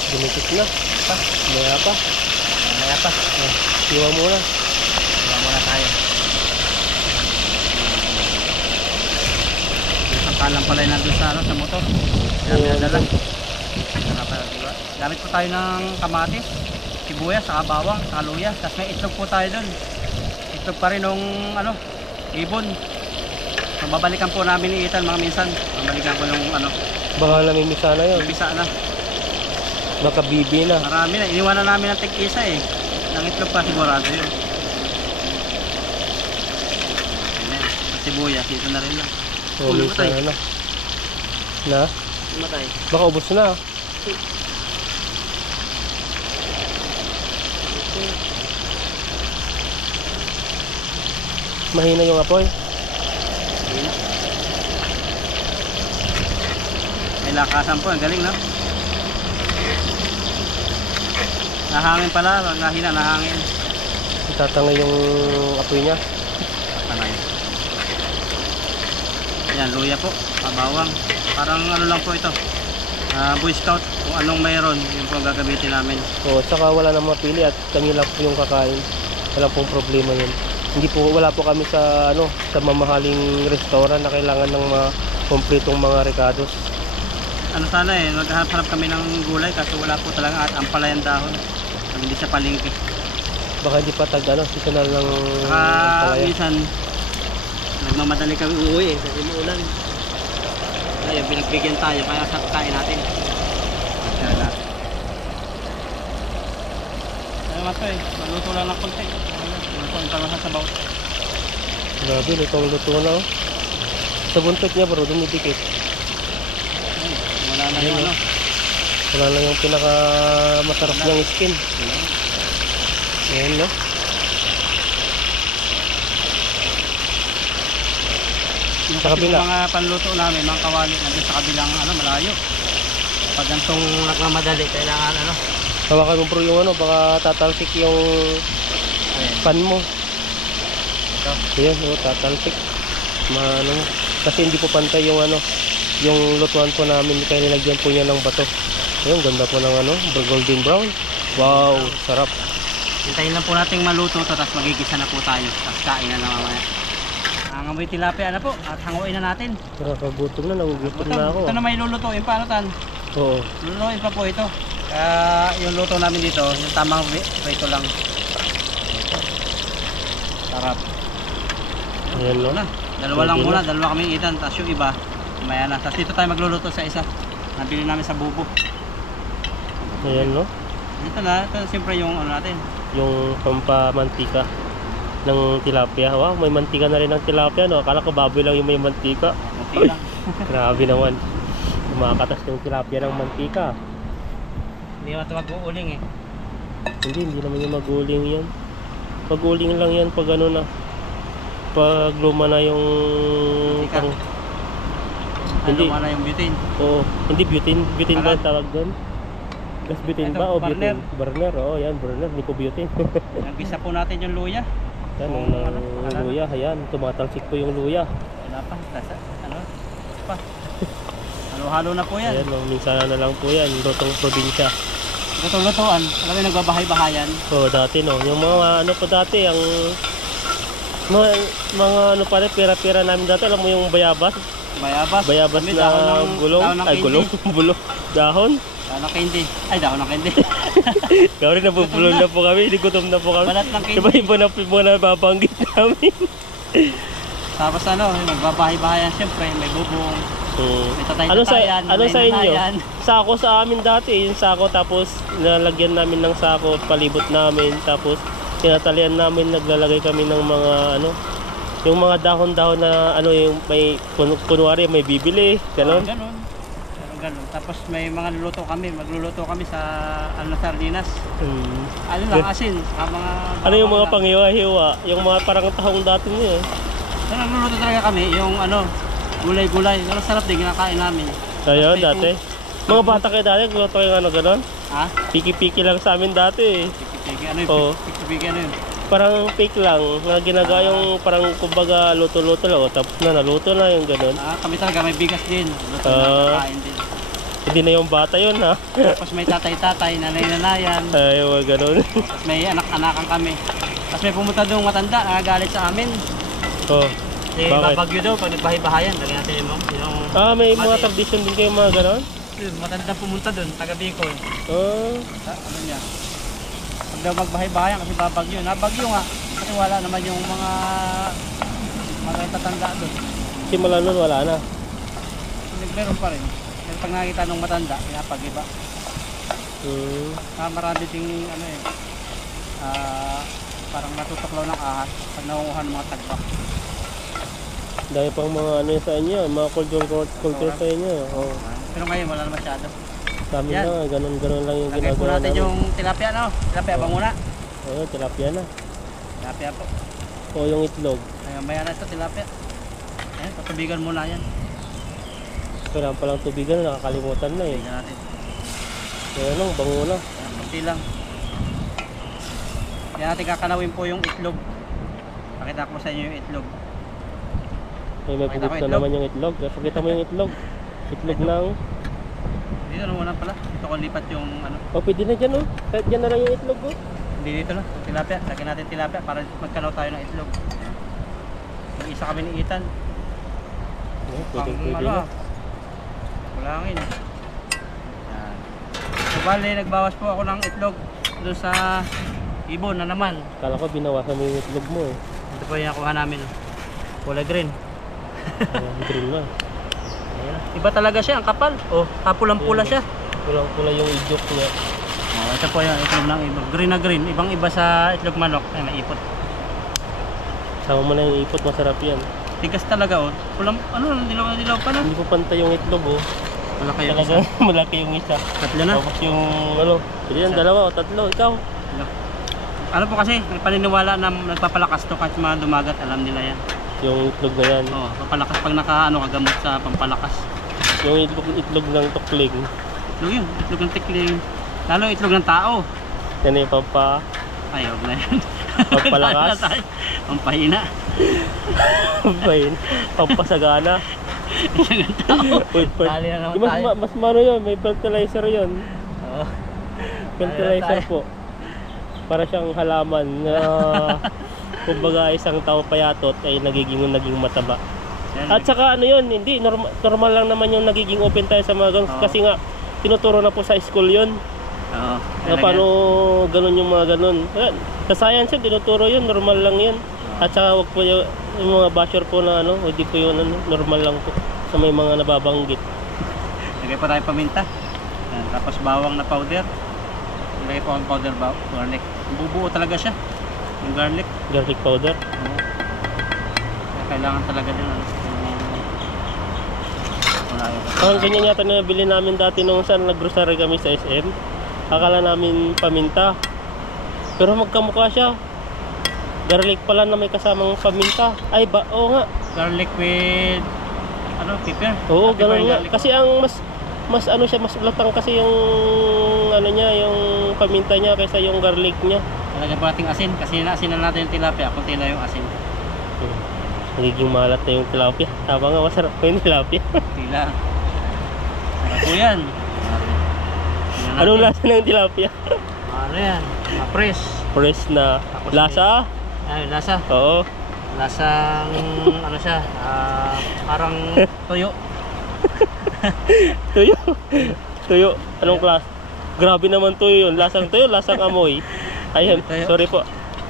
Dumikit na. Pa, Maya pa. mamaya pa. Siwa muna. Hiwa muna tayo. Ang kalang pala nandun sa, ano, sa motor. Yan, Ayan. dala. Gamit po tayo ng kamatis, sibuyas, saka bawang, saka luya. Tapos may itlog po tayo dun. Itlog pa rin nung ano, ibon. So babalikan po namin ni Ethan mga minsan. Babalikan ko yung ano, Baka namimisa na yun. umpisa na. Baka bibi na. Marami na. Iniwanan namin ng tig-isa eh. Ng itlog pa sigurado yun. Ayan. Sibuyas, dito na rin lang. Namimisa na. Na? Matay. Baka ubos na. Mahina yung apoy. May lakasan po. Ang galing no? Nahangin pala. Nahina, nahangin. Itatangay yung apoy niya. Tanay. Ayan, luya po. Pabawang. Parang ano lang po ito. Boy Scout. Kung anong mayroon, yun po ang gagamitin namin. O, saka wala nang mapili at kami lang po yung kakain. Wala pong problema yun. Hindi po, wala po kami sa ano, sa mamahaling restaurant na kailangan ng kompletong mga recados. Ano sana eh, maghanap-hanap kami ng gulay kasi wala po talaga at ampalayan dahon. Pag hindi sa palengke. Baka hindi pa tag ano, seasonal ng Saka ampalaya. minsan, nagmamadali kami uuwi eh kasi maulan. Ayun, pinagbigyan tayo kaya sa kain natin. Magkala natin. Ayun mas eh, maluto lang ng konti. Maluto ang tama sa sabaw. Grabe, lutong luto na oh. Sa buntot niya bro, dumidikit. Ayun, wala na yung ano. Wala na yung pinaka masarap niyang skin. Ayan no. Yung Sa kasi kabila. mga panluto namin, mga kawali, nandun sa kabilang ano, malayo. Pag gantong nagmamadali, kailangan ano. Hawakan mo bro yung ano, baka tatalsik yung Ayan. pan mo. Ito. Ayan, oh, tatalsik. Ano mo. Kasi hindi po pantay yung ano, yung lutuan po namin, kaya nilagyan po niya ng bato. Ayun, ganda po ng ano, golden brown. Wow, sarap. Hintayin lang po natin maluto to, tapos magigisa na po tayo. Tapos kain na mamaya. Nangangamoy tilapia na po at hanguin na natin. Nakakagutom na, nagugutom na ako. Ito na may lulutuin pa, ano Tan? Oo. Lulutuin pa po ito. Kaya yung luto namin dito, yung tamang prito lang. Sarap. Ayan no. Dalawa lang muna, dalawa kaming itan, tapos yung iba, maya na. Tapos dito tayo magluluto sa isa. Nabili namin sa bubo. Ayan no. Ito na, ito siyempre yung ano natin. Yung pampamantika ng tilapia. Wow, may mantika na rin ng tilapia no. Akala ko baboy lang yung may mantika. Munti lang. Grabe naman. Kumakatas yung tilapia ng mantika. Hindi naman ito mag-uuling eh. Hindi naman yung maguling yan. Maguling lang yan pag ano na. Pag luma na yung Mantika. pang... Ano Hindi. na yung butane. Oo, hindi butane. Butane ba Alam. ang tawag doon? Gas butane Ito, ba o burner. butane? Burner, oo yan, burner. Hindi ko butane. Nagisa po natin yung luya. Yan, Kung ang ano, luya, ayan. Tumatalsik po yung luya. Wala pa, tasa, ano pa. Halo-halo na po yan. Ayan, minsan na lang po yan. Lutong probinsya. Luto-lutoan, alam mo yung nagbabahay-bahayan. Oo, dati no. Yung mga ano pa dati, ang... Mga ano pa rin, pera-pera namin dati. Alam mo yung bayabas? Bayabas. Bayabas Kami, na dahon ng gulong. Ay, candy. gulong. Bulong. Dahon. Dahon ng candy. Ay, dahon ng candy. Kaya rin nabubulong na po kami. Gutom na po kami. Balat ng candy. Iba-iba na po mga nababanggit namin. Tapos ano, yung nagbabahay-bahayan, syempre, may bubong. May tatay-tatayan. Ano may sa inyo? nanayan. Sako sa amin dati, yung sako tapos nalagyan namin ng sako, palibot namin, tapos tinatalian namin, naglalagay kami ng mga ano, yung mga dahon-dahon na ano, yung may kunwari may bibili, ganon. Ganon. Ganon. Tapos may mga luluto kami, magluluto kami sa ano, sardinas. Ano lang, asin, sa mga... Ano yung mga bawang lang. panghiwa-hiwa, yung mga parang tahong dati niyo. So, nagluluto talaga kami, yung ano, gulay-gulay. Pero sarap din, kinakain namin. Ayun, Tapos may dati. Mga bata kayo dati, nagluto kayo ano, ganon? Ha? Piki-piki lang sa amin dati. Piki-piki, ano yun? Oo. Piki-piki, ano yun? Parang fake lang, na ginagawa yung parang kumbaga luto-luto lang, o tapos na naluto na yung ganun. Kami talaga, may bigas din. Luto na, kain din. Hindi na yung bata yun ha. Tapos may tatay-tatay, nanay-nanayan. Ay, wag ganun. Tapos may anak-anakan kami. Tapos may pumunta doong matanda, nagagalit sa amin. Oh. Eh, Bakit? babagyo daw, pag nagbahay-bahayan, lagyan natin yung May mga mati. tradition din kayo mga ganon? Yun, matanda pumunta doon, taga Bicol. Oh. Ano niya? Pag daw magbahay-bahayan kasi babagyo. Nabagyo nga. Kasi wala naman yung mga tatanda doon. Simula nun wala na. Meron pa rin. Pero pag nakikita nung matanda, pinapag-iba. Marami ding ano eh. Parang natutuklaw ng ahas pag nakunguha ng mga tagbak. Dahil pang mga ano sa inyo, mga culture sa inyo. Oh. Pero ngayon wala na masyado. Sa amin Yan. na, ganun lang yung Lagay po ginagawa natin namin. yung tilapia, no? Tilapia ba muna? Oo, tilapia na. Tilapia po. O yung itlog. Ayan, maya na ito tilapia. Ayan, patubigan muna yan. Kailangan palang tubigan, nakakalimutan na eh. Tignan natin. Ayan lang, bango na. Ayan, konti lang. Yan natin kakalawin po yung itlog. Pakita ko sa inyo yung itlog. May Pakita ko pugit na itlog. naman yung itlog. Pakita mo yung itlog. Itlog ng... Dito na muna pala. Dito ko lipat yung ano. Oh, pwede na dyan oh. Kahit dyan na lang yung itlog oh. Hindi dito na. Tilapia. Lagyan natin tilapia para magkanaw tayo ng itlog. Yung isa kami ni Ethan. Oh, pwede Ano na. Kulangin. Yan. So bali, nagbawas po ako ng itlog doon sa ibon na naman. Kala ko binawasan mo yung itlog mo eh. Ito po yung nakuha namin. Kulay green. Ayan, green na. Ayan. Iba talaga siya, ang kapal. Oh, kapulang-pula siya. Pulang-pula yung itlog niya. Oh, ito po yung itlog ng ibon. Green na green. Ibang iba sa itlog manok. Ay, may ipot. Sama mo na yung ipot, masarap yan. Tigas talaga oh. Pulang, ano, dilaw na dilaw pa na. Hindi po pantay yung itlog oh. Malaki yung Talaga isa. malaki yung isa. Tatlo na. Tapos yung ano, pwede yan, dalawa o tatlo. Ikaw? Ano po kasi, may paniniwala na nagpapalakas to kahit mga dumagat, alam nila yan. Yung itlog na yan. Oo, papalakas pag nakaano kagamot sa pampalakas. Yung itlog ng tukling. Itlog yun, itlog ng tikling. Lalo itlog ng tao. Yan yung pampa... Ay, huwag na yan. Pampalakas? Pampahina. Pampasagana. Itlog ng tao. Uy, Dali na naman mas, tayo. mas mano yun, may fertilizer yun. Oo. Fertilizer Dali na po. Para siyang halaman na kumbaga isang tao payatot ay naging mataba. Yan. At saka ano yun, hindi, normal lang naman yung nagiging open tayo sa mga ganun. Oo. Kasi nga, tinuturo na po sa school yun. Oo. Na paano ganun yung mga ganun. Sa science yun, tinuturo yun, normal lang yan. At saka wag po yung mga basher po na ano, hindi po yun ano, normal lang po sa may mga nababanggit. Lagay pa tayo paminta. Yan. Tapos bawang na powder. Lagay po ang powder garlic. Bubuo talaga siya. Yung garlic. Garlic powder. Oo. Kailangan talaga din ano. Ang ganyan yata na nabili namin dati nung saan nag-grocery kami sa SM. Akala namin paminta. Pero magkamukha siya. Garlic pala na may kasamang paminta. Ay ba? Oo nga. Garlic with ano, pepper. Oo, Pepper ganun and nga. garlic. Kasi ang mas ano siya, mas latang kasi yung ano niya, yung paminta niya kaysa yung garlic niya. Lagyan pa natin asin kasi naasinan natin yung tilapia. Kunti na yung asin. Nagiging malat na yung tilapia. Tama nga, masarap po yung tilapia. Tila. Sarap po yan. Anong lasa ng tilapia? Ano yan? Mapres. Fresh na Tapos lasa? Ay, lasa. Oo. Lasang ano siya, parang tuyo. Tuyo. Tuyo. Anong klase? Grabe naman tuyo yun. Lasang tuyo, lasang amoy. Ayan, Tuyo. sorry po.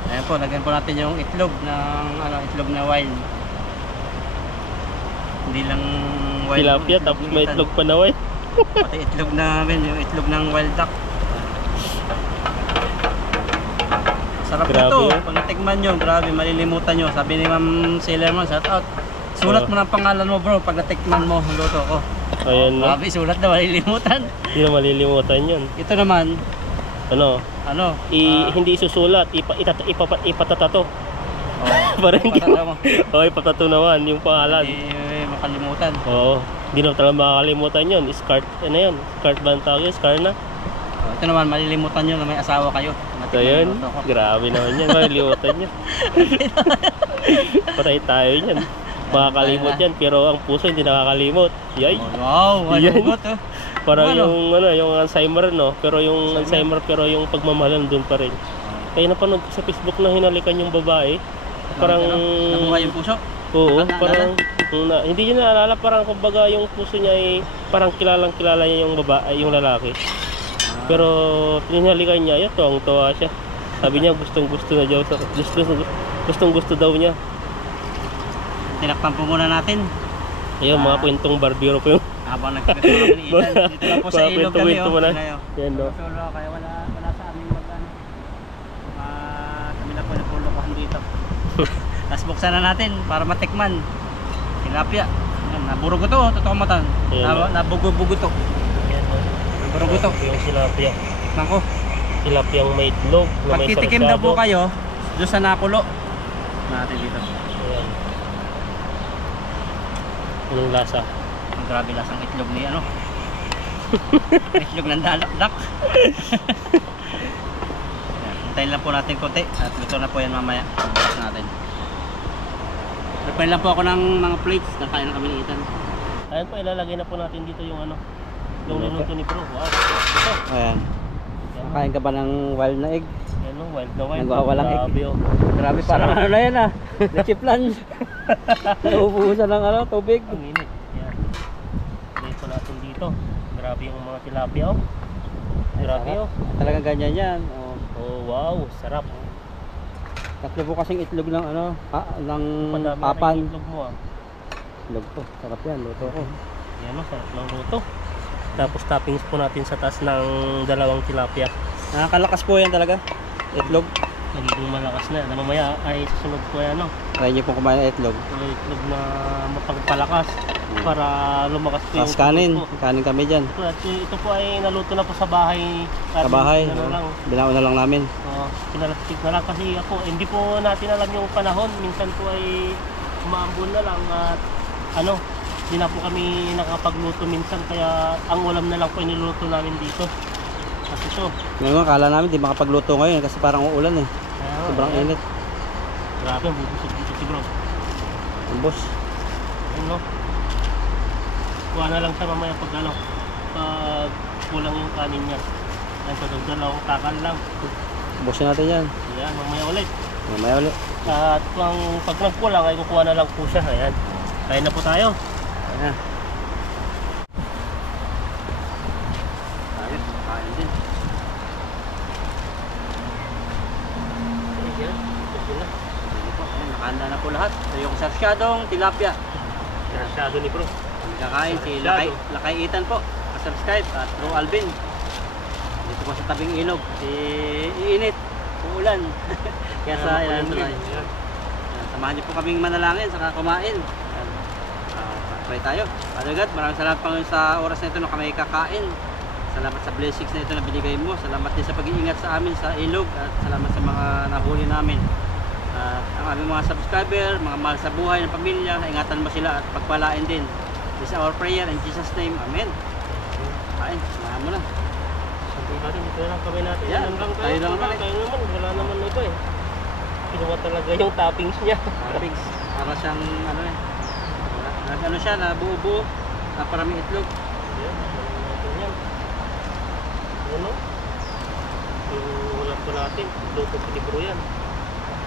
Ayan po, lagyan po natin yung itlog ng itlog na wild. Hindi lang wild. Tilapia, tapos may itlog pa na white. Pati itlog namin, yung itlog ng wild duck. Sarap Grabe nito. yun. Pag natikman nyo, grabe, malilimutan nyo. Sabi ni Ma'am Sailorman, shout out. Sulat mo ng pangalan mo bro, pag natikman mo, luto ko. Ayan no. Grabe, sulat na malilimutan. Hindi na malilimutan yun. Ito naman, Ano? Hindi isusulat, ipatatato. Para hindi mo. Okay, patato naman yung pangalan. Hindi makalimutan. Oo. Hindi na talaga makakalimutan yun. Scar, ano yun? Scar ba ang tawag yun? Scar na? Ito naman, malilimutan nyo na may asawa kayo. So yun, grabe naman yan. Malilimutan nyo. Patay tayo yan. Makakalimot yan, pero ang puso hindi nakakalimot. Yay! Wow, Yan. malungkot oh. Parang Ano? yung Alzheimer no, pero yung Alzheimer pero yung pagmamahalan doon pa rin. Kaya napanood ko sa Facebook na hinalikan yung babae. Parang nabuhay yung puso. oo, Naalala? parang hindi niya naalala, parang kumbaga yung puso niya ay parang kilalang kilala niya yung babae, yung lalaki. Pero hinalikan niya, yun, tuwang-tuwa siya. Sabi niya gustong-gusto na daw, gustong-gusto daw niya. Tinakpan po muna natin. Ayun, mga kwentong barbero po yung Habang nagkakita kami ni Ethan, dito lang po sa mga ilog kami kwento-kwento mo na. Ngayon. Yan no. Solo kaya wala sa aming mag-ano. Kami na po nagpulokohan dito. Tapos buksan na natin para matikman. Tilapia. Yan, naburugo to, totoo matan. Ayan. Nabugo-bugo to. Yan no. Naburugo to. Yung tilapia. Tikman ko. Tilapia yung may itlog, na Pag may titikim daw sarsado. po kayo, doon sa nakulo. Natin dito. Ayan. Anong lasa? Ang grabe lasang itlog ni ano. Itlog ng duck. Hintayin lang po natin konti at luto na po yan mamaya. Bukas natin. Prepare lang po ako ng mga plates. Nakain na kami ni Ethan. Ayan po, ilalagay na po natin dito yung ano, yung niluto ni Bro. Wow. Ito. Ayan. Yan, Nakain ka ba ng wild na egg? yan no, wild na wild. Nagwawalang egg. Grabe oh. Grabe, parang ano na yan ah. Chip lunch. Naubuhusan ng ano, tubig. Ang init. Yan. Dito natin dito. Grabe yung mga tilapia oh. Grabe oh. Talagang ganyan yan. Oh. Oh wow, sarap. Tatlo po kasing itlog ng ano, ng Padami na papan. yung itlog mo ah. Itlog po, sarap yan, luto ko. Yan oh, sarap ng luto. Tapos toppings po natin sa taas ng dalawang tilapia. Nakakalakas po yan talaga. Itlog. Nagiging malakas na. Ano mamaya ay susunod po yan no. Try nyo pong kumain ng itlog. Yung itlog na mapagpalakas para lumakas po Tapos kanin, tulos po. kanin kami dyan. Ito po ay naluto na po sa bahay. Sa bahay, Ano lang. binaon na lang namin. Pinalatik na lang kasi ako hindi po natin alam yung panahon. Minsan po ay umaambon na lang at ano, hindi na po kami nakapagluto minsan kaya ang ulam na lang po iniluluto namin dito. Kasi so, Ngayon nga, kala namin di makapagluto ngayon kasi parang uulan eh. Sobrang init. Grabe, bubusog dito si Bro. Ambos. Ayun no. Kuha na lang siya mamaya pag ano, pag kulang yung kanin niya. Ayun, sa dalawang takal lang. Ambosin natin yan. Yan, mamaya ulit. Mamaya ulit. At pag nagkulang ay kukuha na lang po siya. Ayan. Kain na po tayo. Ayan. Tayo, kain din. Ayan. Ayan na. Ano po, ayan, nakahanda na po lahat. So, yung sarsyadong tilapia. Masyado ni bro. Kami kakain, si Sarsyado. Lakay Itan po. Subscribe at Bro Alvin. Dito po sa tabing ilog. Si iinit, uulan. Kaya sa ilan tayo. Ayan. Samahan niyo po kaming manalangin saka kumain. Pray tayo. Father God, maraming salamat Panginoon sa oras na ito na kami kakain. Salamat sa blessings na ito na binigay mo. Salamat din sa pag-iingat sa amin sa ilog at salamat sa mga nahuli namin. Ang aming mga subscriber, mga mahal sa buhay ng pamilya, ingatan mo sila at pagpalain din. This is our prayer in Jesus' name. Amen. Kain, samahan mo na. Sabi natin, ito lang kami natin. Yan, Yan lang tayo lang naman eh. Tayo naman, wala naman iba eh. Kinuha talaga yung toppings niya. Pigs, para siyang ano eh. Ano siya, nabuo-buo, na parami itlog. Ayan, wala natin yan. Ano? Yung ulam po natin, luto sa libro yan.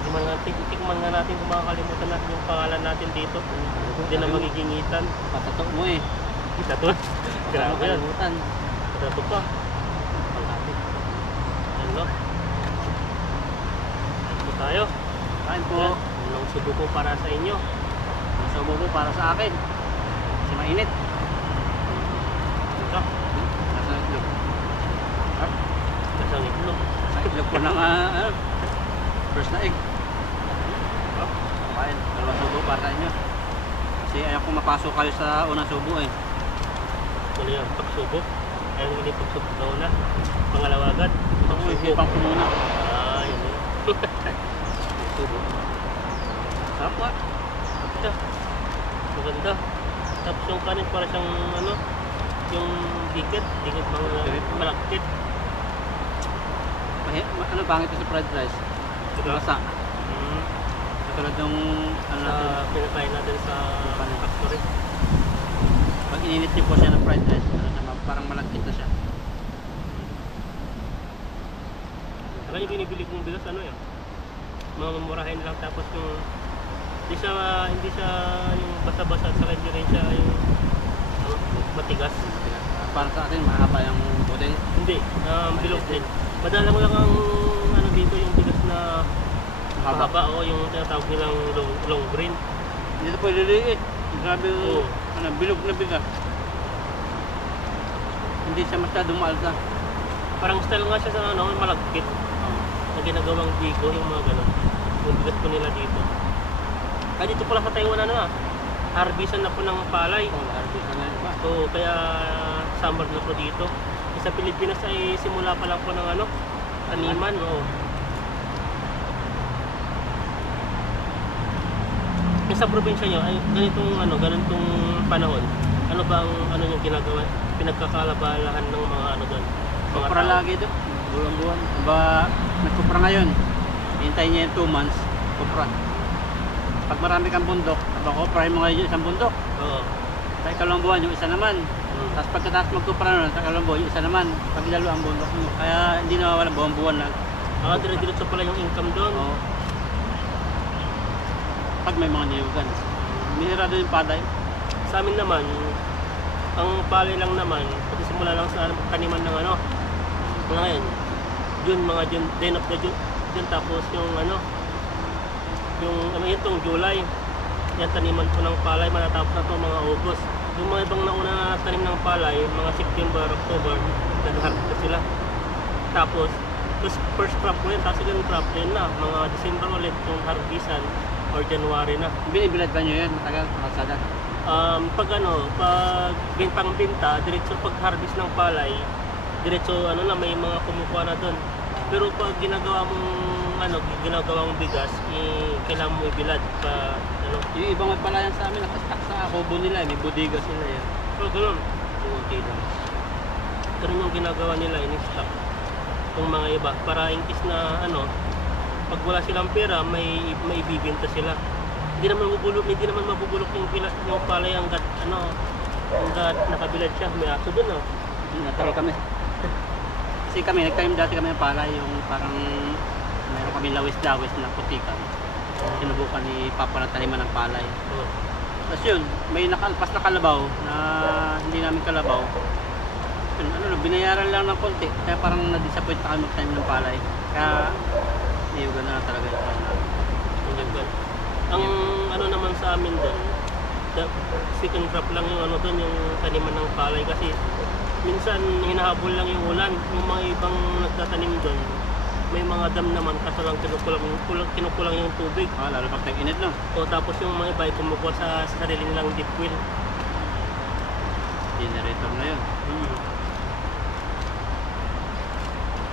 Tikman nga natin kung makakalimutan natin yung pangalan natin dito. Hindi na magigingitan. Patato mo eh. Kita to. Grabe yan. Kalimutan. Patato pa. Pangapit. Ayan no. Ito tayo. Kain po. Yan. Unang subo ko para sa inyo. Nasa ubo po para sa akin. Kasi mainit. Ito. Nasa itlog. Kasang itlog. Sa itlog po ng first na egg. Kain. Dalawang subo para sa inyo. Kasi ayaw kong mapasok kayo sa unang subo eh. Ano yan? Pagsubok. Ayaw hindi pagsubok daw na. Pangalawa agad. Ito po isipang ko muna. Yun eh. Subo. Sarap nga. Ito. Maganda. Tapos yung kanin para siyang ano, yung dikit mga malakit. Ano bangit ito sa fried rice? Masa. Katulad ng ano Sa natin. pinakain natin sa factory. Pag ininit niyo po siya ng fried rice, ano naman, parang malagkit na siya. Saka yung binibili kong bigas ano yan? Mga mamurahin lang tapos yung hindi siya yung basa-basa at saka hindi rin siya yung ano, matigas. Para sa atin, mahaba yung butil. Hindi, bilog din. Madala mo lang ang ano dito yung bigas na mahaba o yung tinatawag nilang long grain. Dito po ililiit. Grabe yung Oo. bilog na bigas. Hindi siya masyadong maalsa. Parang style nga siya sa ano, malagkit. Na ginagawang bigo yung mga gano'n. Yung bigas po nila dito. Kaya dito pala sa Taiwan harvestan na po ng palay. Harvest na ba? So kaya summer na po dito. Sa Pilipinas ay simula pa lang po ng ano, taniman. Oo. Sa probinsya nyo, ay ganitong panahon, ano ba ang ano yung ginagawa, pinagkakalabalahan ng mga ano doon? Kupra lagi doon. Buwan-buwan. Ba, nagkupra ngayon. Hintayin niya yung 2 months. Kupra. Pag marami kang bundok, kuprahin mo ngayon yung isang bundok. Oo. Sa ikalawang buwan, yung isa naman. Tapos pagkatapos magkupra nun, sa ikalawang buwan, yung isa naman. Pag lalo ang bundok mo. Kaya hindi nawawala buwan-buwan lang. Dire-diretso pala yung income doon. Oo. Pag may mga niyugan. Minirado yung paday. Sa amin naman, ang palay lang naman, pati simula lang sa taniman ng ano, mga yan, mga June, end of the June, tapos yung ano, itong July, yan taniman po ng palay, matatapos na to mga August. Yung mga ibang nauna na tanim ng palay, mga September, October, nag-harvest na sila. Tapos first crop po yan, tapos second crop yan na, mga December ulit yung harvestan or January na. Binibilad ba nyo yan? Matagal, magsada. Pag pangbenta, diretso pag harvest ng palay, diretso ano na may mga kumukuha na doon. Pero pag ginagawa mong bigas, kailangan mo ibilad pa ano. Yung ibang magpalayan sa amin, nakastak sa kubo nila, may bodega sila yan. So ganoon. Okay lang. Ganun yung ginagawa nila, in-stock. Yung mga iba, para in case na ano, pag wala silang pera, may ibibenta sila. Hindi naman mabubulok yung palay hanggat nakabilad siya. May aso doon ah. Natural kami. Kasi kami, nagtanim dati kami ng palay, yung parang mayroon kami lawis-lawis na putikan. sinubukan ni Papa na taniman ng palay. Oo. Tapos yun, may nakalpas na kalabaw na hindi namin kalabaw. Yun, ano na, binayaran lang ng konti. Kaya parang na-disappoint na kami magtanim ng palay. Kaya, iyugan na talaga yung Ganun. Ang ano naman sa amin doon, second crop lang yung ano doon, yung taniman ng palay kasi minsan hinahabol lang yung ulan. Yung mga ibang nagtatanim doon, may mga dam naman kaso lang kinukulang yung tubig. lalo pag tag-init, no? O tapos yung mga iba ay kumukuha sa sarili nilang deep well. Generator na yun.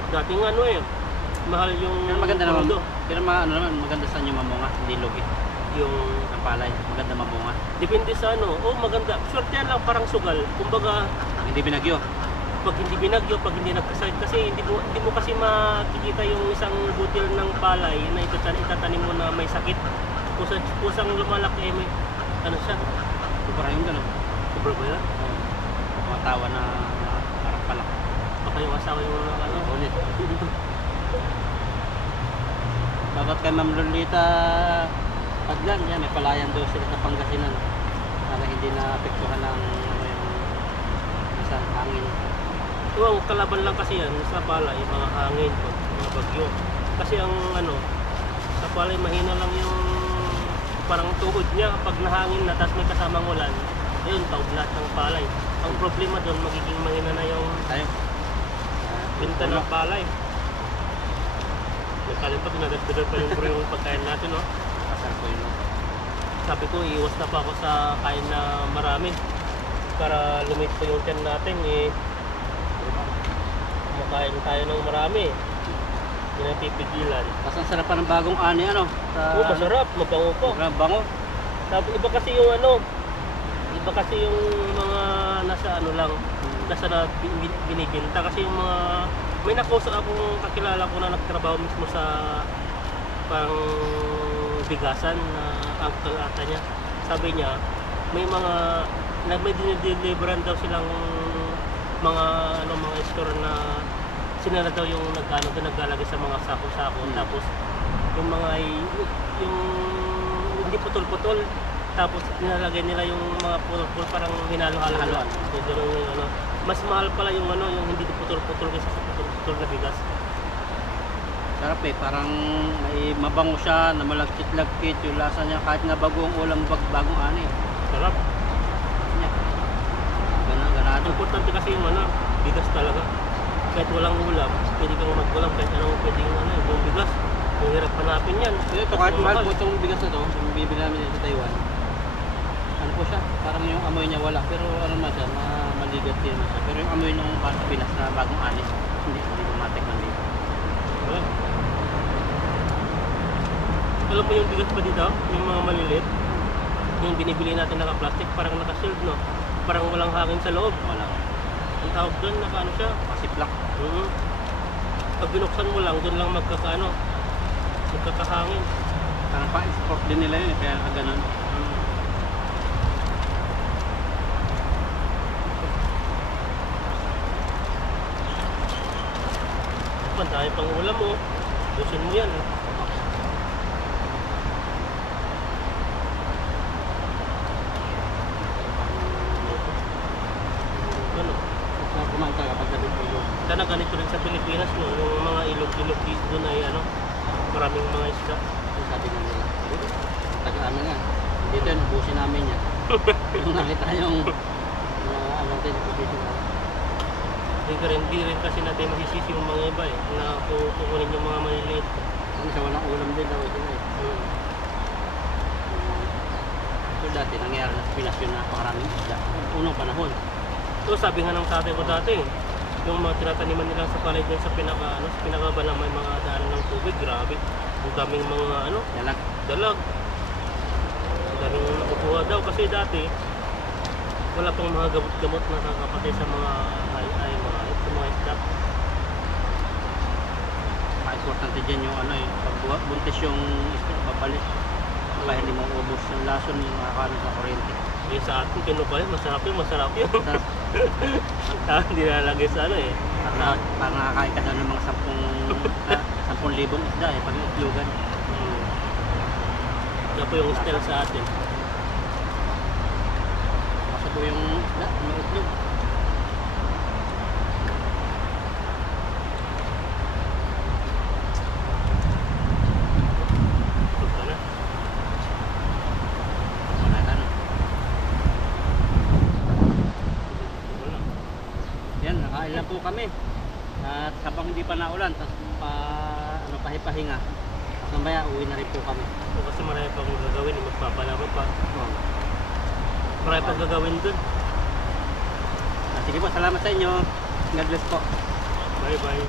Dating ano mahal yung Pero maganda naman. pondo. Pero ano naman, maganda sa inyo mamunga. Hindi lugi. Yung Ang palay, maganda mamunga. depende sa ano. Oh, maganda. Swerte yan lang parang sugal. Kumbaga, Hindi binagyo. pag hindi binagyo, pag hindi nagkasakit kasi hindi mo kasi makikita yung isang butil ng palay na itatanim mo na may sakit. Kusang lumalaki may ano siya. Kupara yung gano'n. Sobra ba yan? Mga tawa na parang palak. Baka yung asawa yung ano. Ulit. Bakit kay Ma'am Lolita Paglan, yan, may palayan daw sila sa Pangasinan para hindi na apektuhan ng ano yung isang hangin. Ang kalaban lang kasi yan sa palay, mga hangin, mga bagyo. Kasi ang ano, sa palay mahina lang yung parang tuhod niya pag nahangin na tapos may kasamang ulan. Ayun, taob lahat ng palay. Ang problema doon, magiging mahina na yung Tayo. binta ng palay. Nagkalipat, nadagdagan pa yung pagkain natin, no? Pasar ko yun. Sabi ko, iwas na pa ako sa kain na marami para lumit po yung tiyan natin kumakain tayo ng marami. Hindi na pipigilan. Tapos ang sarap pa ng bagong ani, ano? Oo, masarap, mabango po. Bango. Sabi, iba kasi yung ano, iba kasi yung mga nasa ano lang, nasa na binibinta kasi yung mga, may nakusa akong kakilala ko na nagtrabaho mismo sa pang bigasan na uncle ata niya. Sabi niya, may mga may dinideliveran daw silang mga mga store na sinara daw yung naglalagay sa mga sako-sako. Tapos yung mga yung hindi putol-putol, tapos nilalagay nila yung mga putol-putol parang hinalo-halo. So gano'n yung ano, mas mahal pala yung ano, yung hindi putol-putol kaysa sa putol-putol na bigas. Sarap parang may mabango siya, na malagkit-lagkit yung lasa niya kahit na bagong ulam, bagong ani. Sarap. Ganado. Importante kasi yung ano, bigas talaga. Kahit walang ulam, pwede kang mag-ulam kahit anong pwede yung bigas. Kung hirap hanapin yan. Ito kahit mahal po itong bigas na to, yung bibili namin dito sa Taiwan. Ano po siya, parang yung amoy niya wala, pero ano na siya, maligat din siya. Pero yung amoy ng Pinas na bagong anis, hindi dumating man dito. Alam mo yung bigas pa dito, yung mga maliliit, yung binibili natin naka-plastic, parang naka-shield, no? Parang walang hangin sa loob. Wala. Ang tawag doon, naka-ano siya? Pasiplak. Pag binuksan mo lang, doon lang magkakahangin. Parang pa-export din nila yun, kaya ganun. Dahil pang ulam mo, gusin mo yan. Ano? Kumanta kapag gabi po yun. Sana ganito rin sa Pilipinas, no? Yung mga ilog-ilog doon ay ano, maraming mga isda. Yung sabi nga nila. Taga-ano nga. Dito yun, ubusin namin yan. Yung nakita yung ano din, ubusin namin. Hindi rin kasi natin masisisi yung mga iba na kukunin yung mga maliliit. Kasi sa walang ulam din daw ito So dati nangyari na sa Pinas yun napakaraming isda. Unang panahon. So sabi nga ng tatay ko dati, yung mga tinataniman nila sa palay dyan sa pinakaba lang may mga daanan ng tubig, grabe. Ang daming mga dalag. Ang daming nakukuha daw kasi dati wala pang mga gamot-gamot na nakakapatay sa mga mga isda. Importante dyan yung pag buntis yung isda, babalik. Kaya hindi mo ubos yung lason, makakaroon sa kuryente. Sa atin, kinukaya, masarap yun. Sarap. Hindi nalalagay sa Parang nakakain ka daw ng mga 10,000 isda pag itlogan. Yan po yung style sa atin. Kasi po yung isda, may itlog. Ito pa na. Wala na, no? Ito na. Yan, nakain lang po kami. At habang hindi pa naulan, tapos pahipahinga. Tapos mamaya, uwi na rin po kami. So, kasi marami pang gagawin, magpapalaro pa. Oh. Marami pang gagawin dun. Sige po, salamat sa inyo. God bless po. Bye bye.